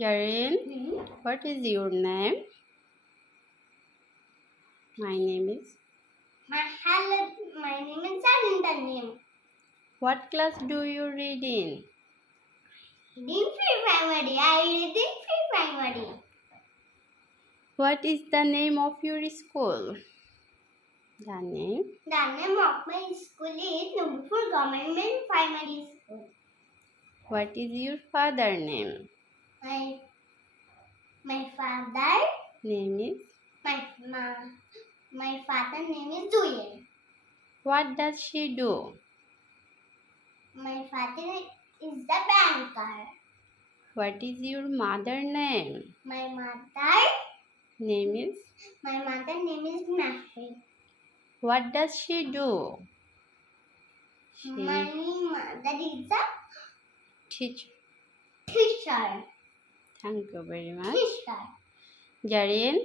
Jarin, what is your name? My name is. My name is Jarin. What class do you read in? In pre-primary, I read in pre-primary. What is the name of your school? The name. The name of my school is Nupur Government Primary School. What is your father name? My father Name is. My father name is Joel. What does she do? My father is the banker. What is your mother name? My mother Name is. name is Nafi. What does she do? My mother is a Teacher. teacher. Thank you very much. Teacher. Zarin,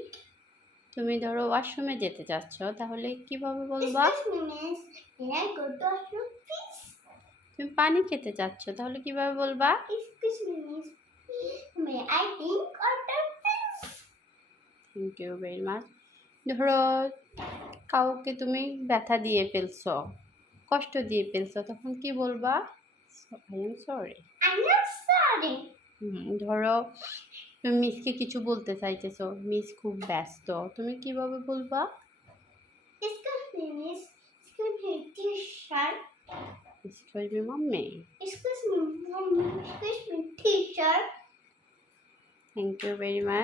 তুমি ধরো ওয়াশরুমে যেতে চাচ্ছ, তাহলে কিভাবে বলবা? Excuse me, miss. Can I go to washroom, please? তুমি পানি খেতে চাচ্ছ, তাহলে কিভাবে বলবা? Excuse me, miss. May I drink water, please? Thank you very much. ধরো কাউকে তুমি ব্যথা দিয়ে ফেলছো, কষ্ট দিয়ে ফেলছো, তখন কি বলবা? I am sorry. I'm not sorry. ধরো তুমি মিসকে কিছু বলতে চাইতেছো, মিস খুব ব্যস্ত, তুমি কিভাবে বলবা? Excuse me, miss. Excuse me, teacher. Excuse me mummy. Excuse me, mom. Excuse me, teacher. Thank you very much.